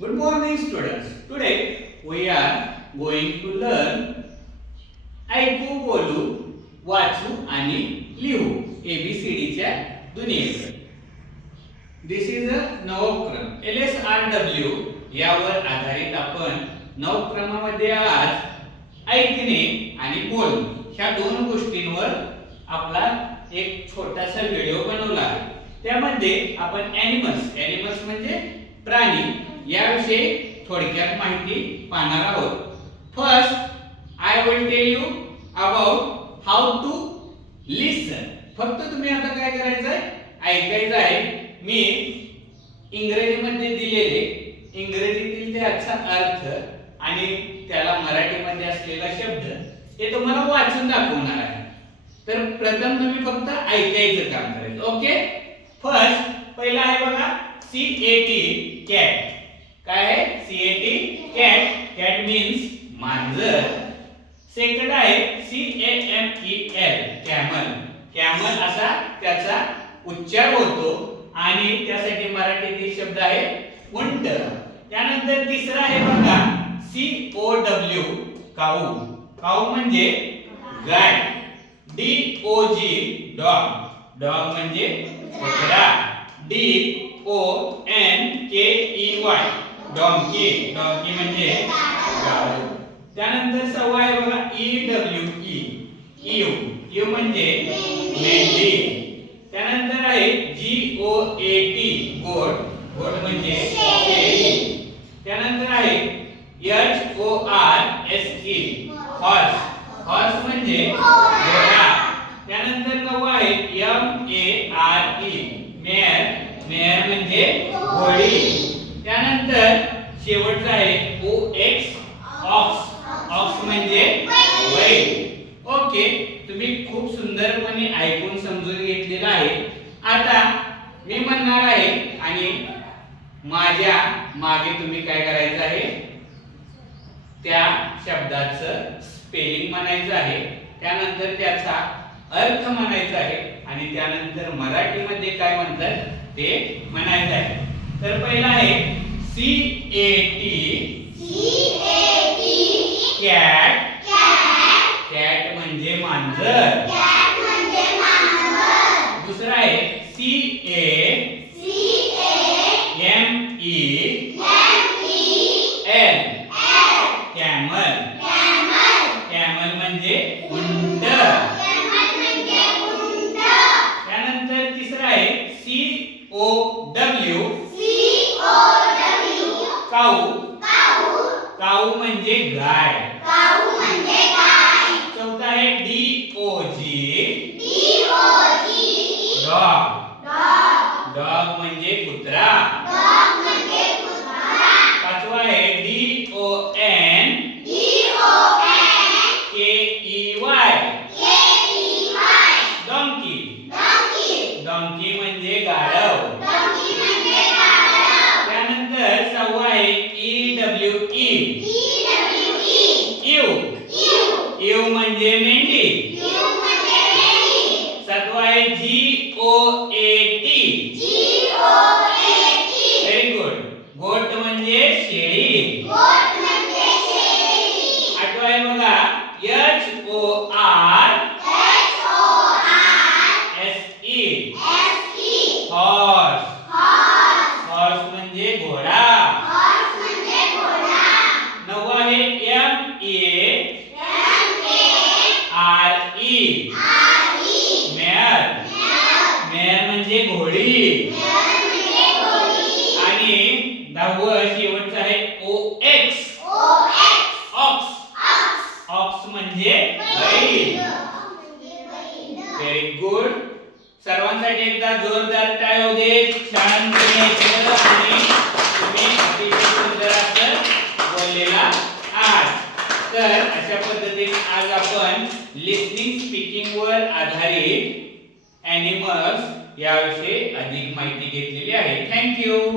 Good morning, students. Today we are going to learn ऐकू बोलू वाचू आणि लिहू एबीसीडीच्या दुनियेकडे this is a Navakram L S R W यावर आधारित आपण नवक्रमामध्ये आज ऐकणे आणि बोलणे. ह्या दोन गोष्टींवर आपला एक छोटासा व्हिडिओ बनवला आहे. त्यामध्ये आपण ॲनिमल्स ॲनिमल्स म्हणजे प्राणी. याविषयी थोडक्यात माहिती पाहणार आहोत. First I will tell you about how to listen फक्त तुम्ही आता काय करायचं आहे ऐकायचं आहे मी इंग्रजीमध्ये दिलेले इंग्रजीतील त्याचा अर्थ आणि त्याला मराठीमध्ये असलेला शब्द हे तुम्हाला वाचून दाखवणार आहे. तर प्रथम तुम्ही फक्त ऐकायचं काम करायचं. ओके फर्स्ट पहिला आहे बघा सी ए टी कॅट काय आहे? C A T cat cat means मांजर. सेकंड आहे C A M E L camel camel असा त्याचा उच्चार होतो आणि त्यासाठी मराठीतील शब्द आहे उंट. त्यानंतर तिसरा आहे बघा C O W cow. Cow म्हणजे गाय. D O G dog dog म्हणजे कुत्रा. D O N K E Y donkey donkey म्हणजे गाडी. त्यानंतर सव्वा आहे बघा E W E ewe ewe म्हणजे मेंढी. त्यानंतर आहे जी ओ ए टी गोट. गोट म्हणजे त्यानंतर आहे H O R S E horse horse म्हणजे घोडा. त्यानंतर नऊ आहे M A R E mare mare म्हणजे घोडी. त्यानंतर शेवटचा आहे ओ एक्स ऑक्स ऑक्स म्हणजे बैल ओके तुम्ही खूप सुंदरपणे ऐकून समजून घेतलेलं आहे. आता मी म्हणणार आहे आणि माझ्या मागे तुम्ही काय करायचं आहे? त्या शब्दाचं स्पेलिंग म्हणायचं आहे. त्यानंतर त्याचा अर्थ म्हणायचा आहे. आणि त्यानंतर मराठीमध्ये काय म्हणतात ते म्हणायचं आहे. तर पहिला आहे C A T cat cat म्हणजे मांजर. दुसरा आहे C A M E L camel camel म्हणजे उंट त्यानंतर तिसरा आहे C O W cow cow म्हणजे गाय चौथा आहे D O G dog dog म्हणजे कुत्रा पाचवा आहे D O N K E Y donkey donkey म्हणजे गाढव. त्यानंतर सहावा आहे E W E ewe ewe म्हणजे मेंढी. घोडा. नववा आहे M A. R E. Mare mare म्हणजे घोडी. आणि दहावं शेवटचं आहे ओ एक्स. ऑक्स. ऑक्स म्हणजे बैल. व्हेरी गुड सर्वांसाठी एकदा जोरदार टाळ्या होऊ दे पद्धतीने आज आपण लिस्निंग स्पीकिंग वर आधारित ॲनिमल्स याविषयी अधिक माहिती घेतलेली आहे. थँक्यू